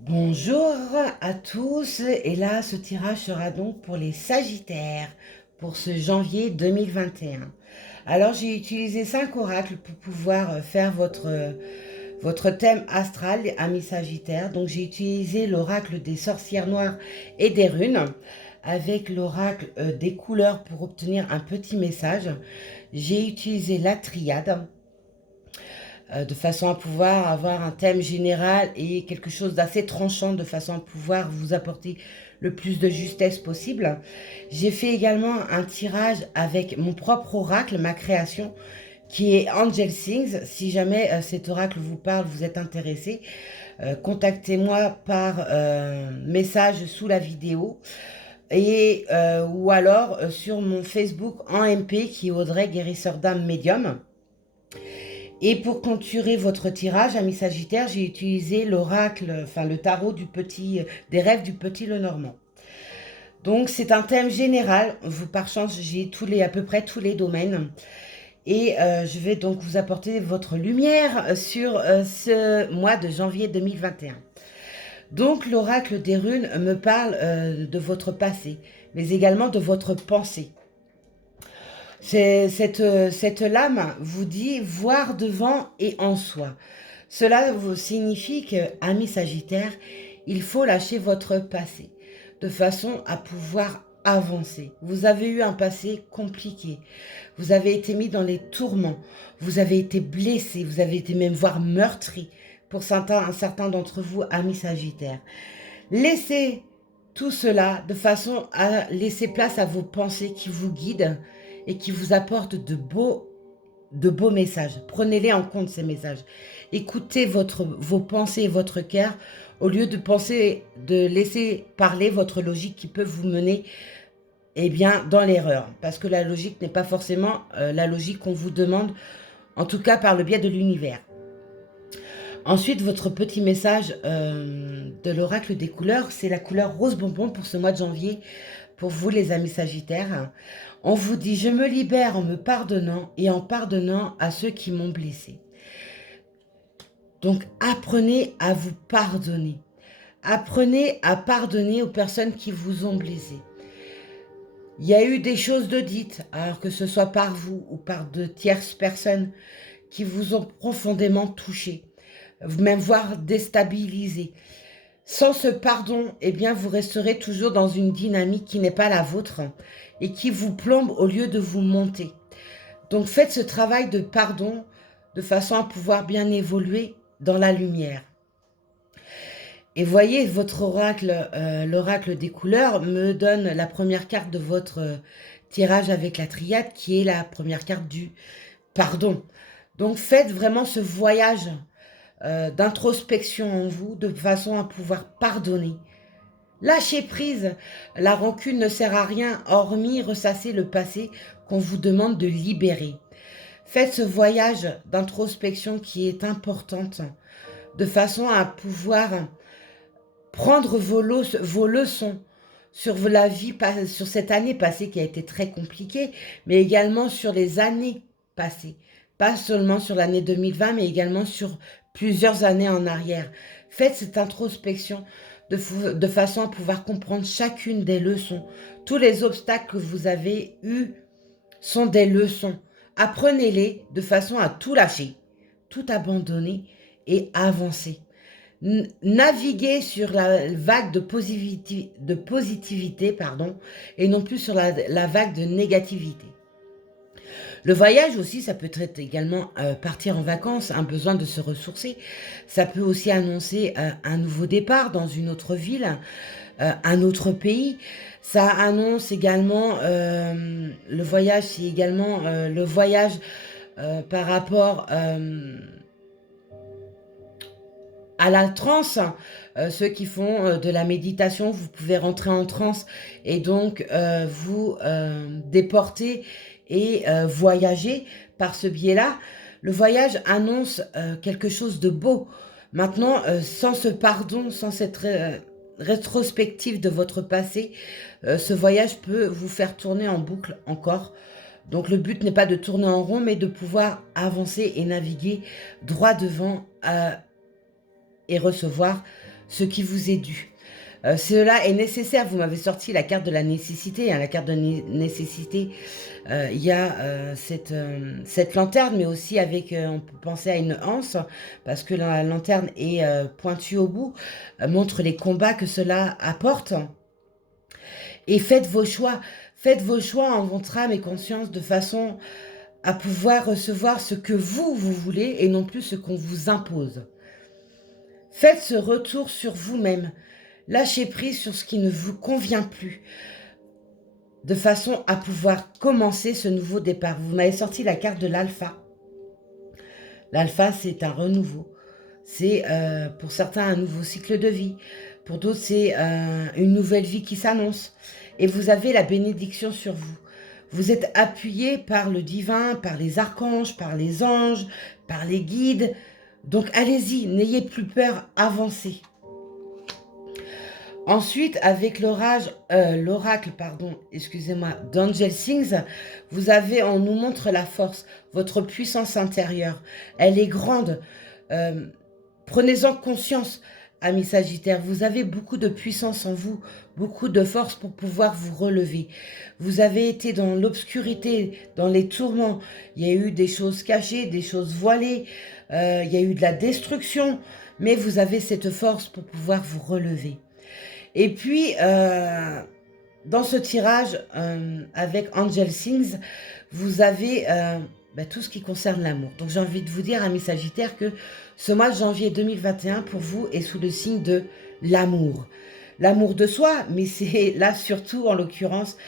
Bonjour à tous, et là ce tirage sera donc pour les Sagittaires pour ce janvier 2021. Alors j'ai utilisé 5 oracles pour pouvoir faire votre thème astral, amis Sagittaires. Donc j'ai utilisé l'oracle des sorcières noires et des runes avec l'oracle des couleurs pour obtenir un petit message. J'ai utilisé la triade de façon à pouvoir avoir un thème général et quelque chose d'assez tranchant, de façon à pouvoir vous apporter le plus de justesse possible. J'ai fait également un tirage avec mon propre oracle, ma création, qui est Angel Things. Si jamais cet oracle vous parle, vous êtes intéressé, contactez-moi par message sous la vidéo et ou alors sur mon Facebook en MP qui est Audrey Guérisseur d'âme médium. Et pour clôturer votre tirage, ami Sagittaire, j'ai utilisé l'oracle, enfin le tarot des rêves du petit Lenormand. Donc c'est un thème général. Vous, par chance, j'ai à peu près tous les domaines. Et je vais donc vous apporter votre lumière sur ce mois de janvier 2021. Donc l'oracle des runes me parle de votre passé, mais également de votre pensée. Cette lame vous dit voir devant et en soi. Cela vous signifie que, ami Sagittaire, il faut lâcher votre passé de façon à pouvoir avancer. Vous avez eu un passé compliqué. Vous avez été mis dans les tourments. Vous avez été blessé. Vous avez été même voire meurtri pour certains d'entre vous, amis Sagittaires. Laissez tout cela de façon à laisser place à vos pensées qui vous guident et qui vous apportent de beaux messages. Prenez-les en compte, ces messages. Écoutez vos pensées et votre cœur au lieu de laisser parler votre logique qui peut vous mener dans l'erreur. Parce que la logique n'est pas forcément la logique qu'on vous demande, en tout cas par le biais de l'univers. Ensuite, votre petit message de l'oracle des couleurs, c'est la couleur rose bonbon pour ce mois de janvier, pour vous les amis Sagittaires. On vous dit, je me libère en me pardonnant et en pardonnant à ceux qui m'ont blessé. Donc, apprenez à vous pardonner. Apprenez à pardonner aux personnes qui vous ont blessé. Il y a eu des choses de dites, alors que ce soit par vous ou par de tierces personnes qui vous ont profondément touché, même voire déstabilisé. Sans ce pardon, vous resterez toujours dans une dynamique qui n'est pas la vôtre et qui vous plombe au lieu de vous monter. Donc faites ce travail de pardon de façon à pouvoir bien évoluer dans la lumière. Et voyez, votre oracle, l'oracle des couleurs, me donne la première carte de votre tirage avec la triade, qui est la première carte du pardon. Donc faites vraiment ce voyage d'introspection en vous, de façon à pouvoir pardonner. Lâchez prise, la rancune ne sert à rien, hormis ressasser le passé qu'on vous demande de libérer. Faites ce voyage d'introspection qui est importante, de façon à pouvoir prendre vos leçons sur la vie, sur cette année passée qui a été très compliquée, mais également sur les années passées. Pas seulement sur l'année 2020, mais également sur plusieurs années en arrière. Faites cette introspection de façon à pouvoir comprendre chacune des leçons. Tous les obstacles que vous avez eus sont des leçons. Apprenez-les de façon à tout lâcher, tout abandonner et avancer. Naviguer sur la vague de positivité, et non plus sur la vague de négativité. Le voyage aussi, ça peut être également partir en vacances, un besoin de se ressourcer. Ça peut aussi annoncer un nouveau départ dans une autre ville, un autre pays. Ça annonce également, le voyage, c'est également le voyage par rapport à la transe. Ceux qui font de la méditation, vous pouvez rentrer en transe et donc vous déporter et voyager par ce biais-là. Le voyage annonce quelque chose de beau. Maintenant, sans ce pardon, sans cette rétrospective de votre passé, ce voyage peut vous faire tourner en boucle encore. Donc le but n'est pas de tourner en rond, mais de pouvoir avancer et naviguer droit devant et recevoir ce qui vous est dû. Cela est nécessaire. Vous m'avez sorti la carte de la nécessité. Hein. La carte de nécessité, il y a cette lanterne, mais aussi avec, on peut penser à une anse, parce que la lanterne est pointue au bout, montre les combats que cela apporte. Et faites vos choix. Faites vos choix en votre âme et conscience de façon à pouvoir recevoir ce que vous voulez et non plus ce qu'on vous impose. Faites ce retour sur vous-même. Lâchez prise sur ce qui ne vous convient plus, de façon à pouvoir commencer ce nouveau départ. Vous m'avez sorti la carte de l'alpha. L'alpha, c'est un renouveau. C'est pour certains un nouveau cycle de vie. Pour d'autres, c'est une nouvelle vie qui s'annonce. Et vous avez la bénédiction sur vous. Vous êtes appuyé par le divin, par les archanges, par les anges, par les guides. Donc allez-y, n'ayez plus peur, avancez. Ensuite, avec l'oracle, excusez-moi, d'Angel Things, on nous montre la force, votre puissance intérieure. Elle est grande. Prenez-en conscience, amis Sagittaires. Vous avez beaucoup de puissance en vous, beaucoup de force pour pouvoir vous relever. Vous avez été dans l'obscurité, dans les tourments. Il y a eu des choses cachées, des choses voilées. Il y a eu de la destruction, mais vous avez cette force pour pouvoir vous relever. Et puis, dans ce tirage, avec Angel Things, vous avez tout ce qui concerne l'amour. Donc, j'ai envie de vous dire, amis Sagittaires, que ce mois de janvier 2021, pour vous, est sous le signe de l'amour. L'amour de soi, mais c'est là surtout, en l'occurrence,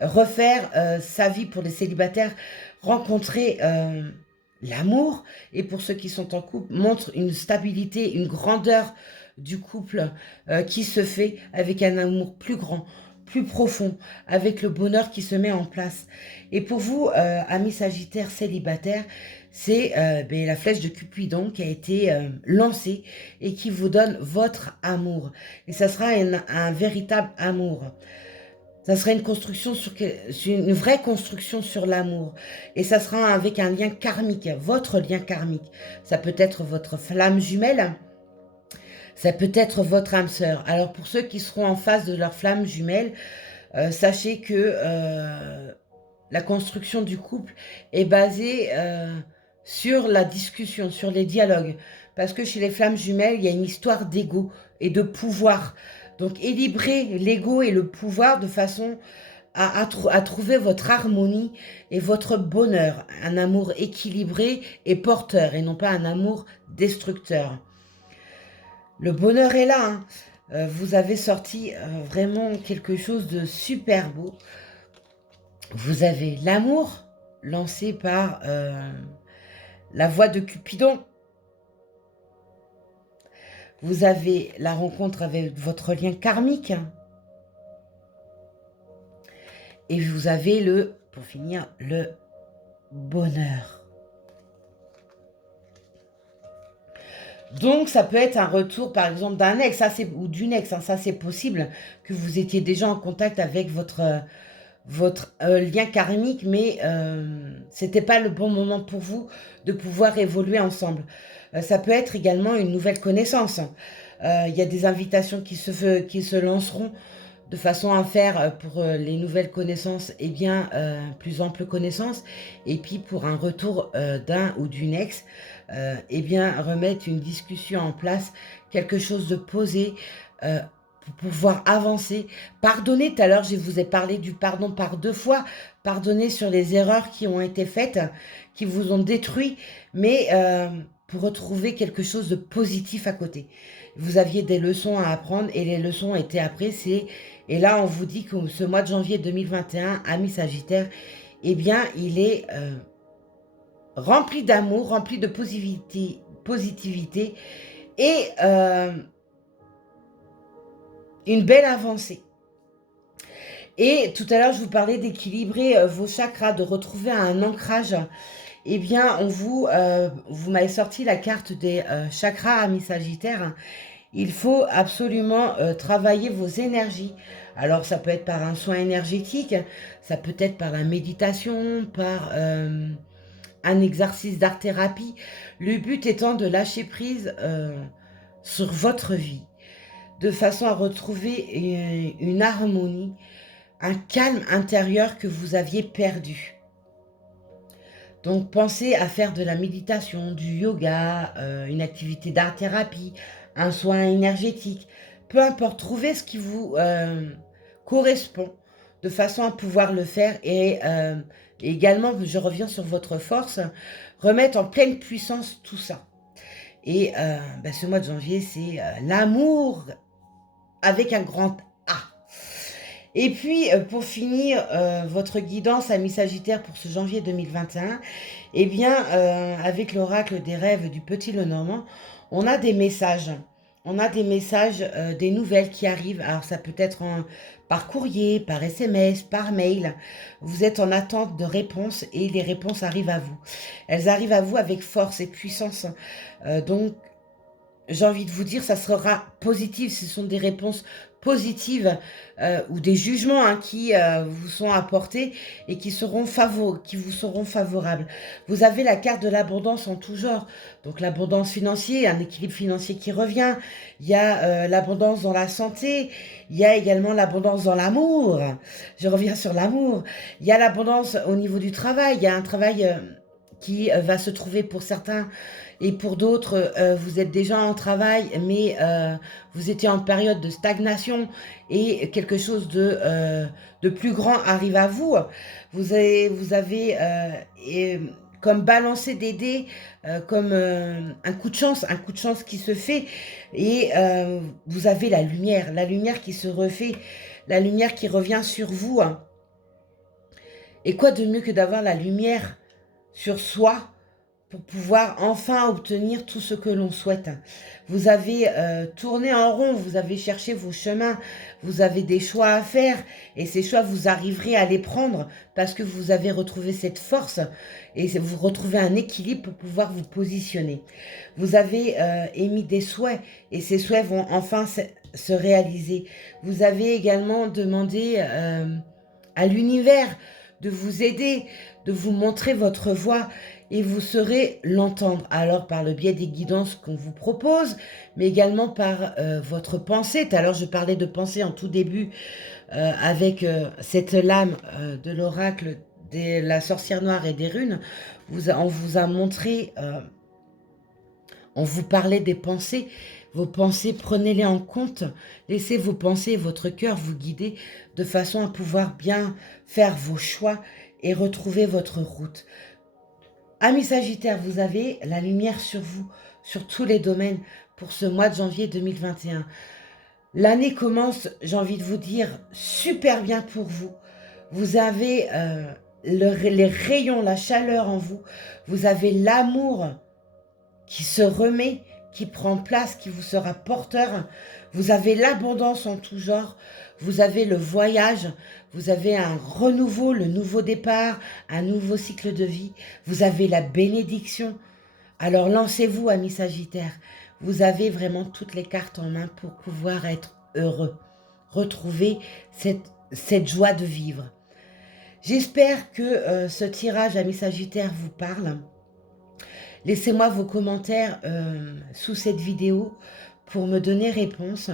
refaire sa vie pour les célibataires, rencontrer l'amour. Et pour ceux qui sont en couple, montre une stabilité, une grandeur du couple qui se fait avec un amour plus grand, plus profond, avec le bonheur qui se met en place. Et pour vous, amis Sagittaires célibataires, c'est la flèche de Cupidon qui a été lancée et qui vous donne votre amour. Et ça sera un véritable amour. Ça sera une construction une vraie construction sur l'amour. Et ça sera avec un lien karmique, votre lien karmique. Ça peut être votre flamme jumelle. Ça peut être votre âme sœur. Alors pour ceux qui seront en face de leur flamme jumelle, sachez que la construction du couple est basée sur la discussion, sur les dialogues. Parce que chez les flammes jumelles, il y a une histoire d'ego et de pouvoir. Donc équilibrez l'ego et le pouvoir de façon à trouver votre harmonie et votre bonheur. Un amour équilibré et porteur et non pas un amour destructeur. Le bonheur est là. Hein. Vous avez sorti vraiment quelque chose de super beau. Vous avez l'amour lancé par la voix de Cupidon. Vous avez la rencontre avec votre lien karmique. Et vous avez pour finir, le bonheur. Donc, ça peut être un retour, par exemple, d'un ex, ou d'une ex. Hein, ça, c'est possible que vous étiez déjà en contact avec votre lien karmique, mais c'était pas le bon moment pour vous de pouvoir évoluer ensemble. Ça peut être également une nouvelle connaissance. Il y a des invitations qui se lanceront de façon à faire pour les nouvelles connaissances, plus ample connaissance. Et puis, pour un retour d'un ou d'une ex, remettre une discussion en place, quelque chose de posé, pour pouvoir avancer. Pardonner, tout à l'heure, je vous ai parlé du pardon par 2 fois. Pardonner sur les erreurs qui ont été faites, qui vous ont détruit, mais pour retrouver quelque chose de positif à côté. Vous aviez des leçons à apprendre et les leçons ont été apprises. Et là, on vous dit que ce mois de janvier 2021, amis Sagittaire, il est rempli d'amour, rempli de positivité et une belle avancée. Et tout à l'heure, je vous parlais d'équilibrer vos chakras, de retrouver un ancrage. Vous m'avez sorti la carte des chakras, amis Sagittaires. Il faut absolument travailler vos énergies. Alors, ça peut être par un soin énergétique, ça peut être par la méditation, par un exercice d'art-thérapie. Le but étant de lâcher prise sur votre vie. de façon à retrouver une harmonie, un calme intérieur que vous aviez perdu. Donc, pensez à faire de la méditation, du yoga, une activité d'art-thérapie, un soin énergétique. Peu importe, trouvez ce qui vous correspond de façon à pouvoir le faire. Et également, je reviens sur votre force, remettre en pleine puissance tout ça. Et ce mois de janvier, c'est l'amour avec un grand A. Et puis, pour finir, votre guidance, amis Sagittaire, pour ce janvier 2021, eh bien, avec l'oracle des rêves du Petit Lenormand, on a des messages. On a des messages, des nouvelles qui arrivent. Alors, ça peut être par courrier, par SMS, par mail. Vous êtes en attente de réponses et les réponses arrivent à vous. Elles arrivent à vous avec force et puissance. Donc, j'ai envie de vous dire, ça sera positif. Ce sont des réponses positives ou des jugements qui vous sont apportés et qui vous seront favorables. Vous avez la carte de l'abondance en tout genre. Donc l'abondance financière, un équilibre financier qui revient. Il y a l'abondance dans la santé. Il y a également l'abondance dans l'amour. Je reviens sur l'amour. Il y a l'abondance au niveau du travail. Il y a un travail qui va se trouver pour certains et pour d'autres, vous êtes déjà en travail, mais vous étiez en période de stagnation et quelque chose de plus grand arrive à vous. Vous avez comme balancer des dés, comme un coup de chance qui se fait et vous avez la lumière qui se refait, la lumière qui revient sur vous. Et quoi de mieux que d'avoir la lumière sur soi pour pouvoir enfin obtenir tout ce que l'on souhaite. Vous avez tourné en rond, vous avez cherché vos chemins, vous avez des choix à faire et ces choix, vous arriverez à les prendre parce que vous avez retrouvé cette force et vous retrouvez un équilibre pour pouvoir vous positionner. Vous avez émis des souhaits et ces souhaits vont enfin se réaliser. Vous avez également demandé à l'univers de vous aider, de vous montrer votre voie et vous saurez l'entendre. Alors par le biais des guidances qu'on vous propose, mais également par votre pensée. Tout à l'heure, je parlais de pensée en tout début avec cette lame de l'oracle de la sorcière noire et des runes. On vous a montré, on vous parlait des pensées. Vos pensées, prenez-les en compte. Laissez vos pensées et votre cœur vous guider de façon à pouvoir bien faire vos choix et retrouver votre route. Amis Sagittaires, vous avez la lumière sur vous, sur tous les domaines pour ce mois de janvier 2021. L'année commence, j'ai envie de vous dire, super bien pour vous. Vous avez les rayons, la chaleur en vous. Vous avez l'amour qui se remet, qui prend place, qui vous sera porteur. Vous avez l'abondance en tout genre. Vous avez le voyage. Vous avez un renouveau, le nouveau départ, un nouveau cycle de vie. Vous avez la bénédiction. Alors lancez-vous, amis Sagittaires. Vous avez vraiment toutes les cartes en main pour pouvoir être heureux. Retrouver cette joie de vivre. J'espère que ce tirage, amis Sagittaires, vous parle. Laissez-moi vos commentaires sous cette vidéo pour me donner réponse.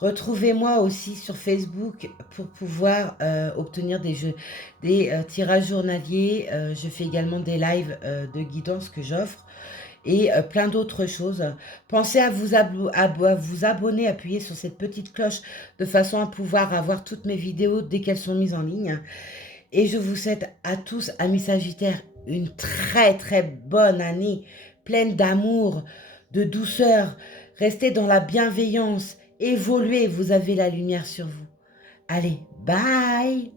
Retrouvez-moi aussi sur Facebook pour pouvoir obtenir des tirages journaliers. Je fais également des lives de guidance que j'offre et plein d'autres choses. Pensez à vous abonner, appuyer sur cette petite cloche de façon à pouvoir avoir toutes mes vidéos dès qu'elles sont mises en ligne. Et je vous souhaite à tous, amis Sagittaires, une très très bonne année, pleine d'amour, de douceur. Restez dans la bienveillance, évoluez, vous avez la lumière sur vous. Allez, bye!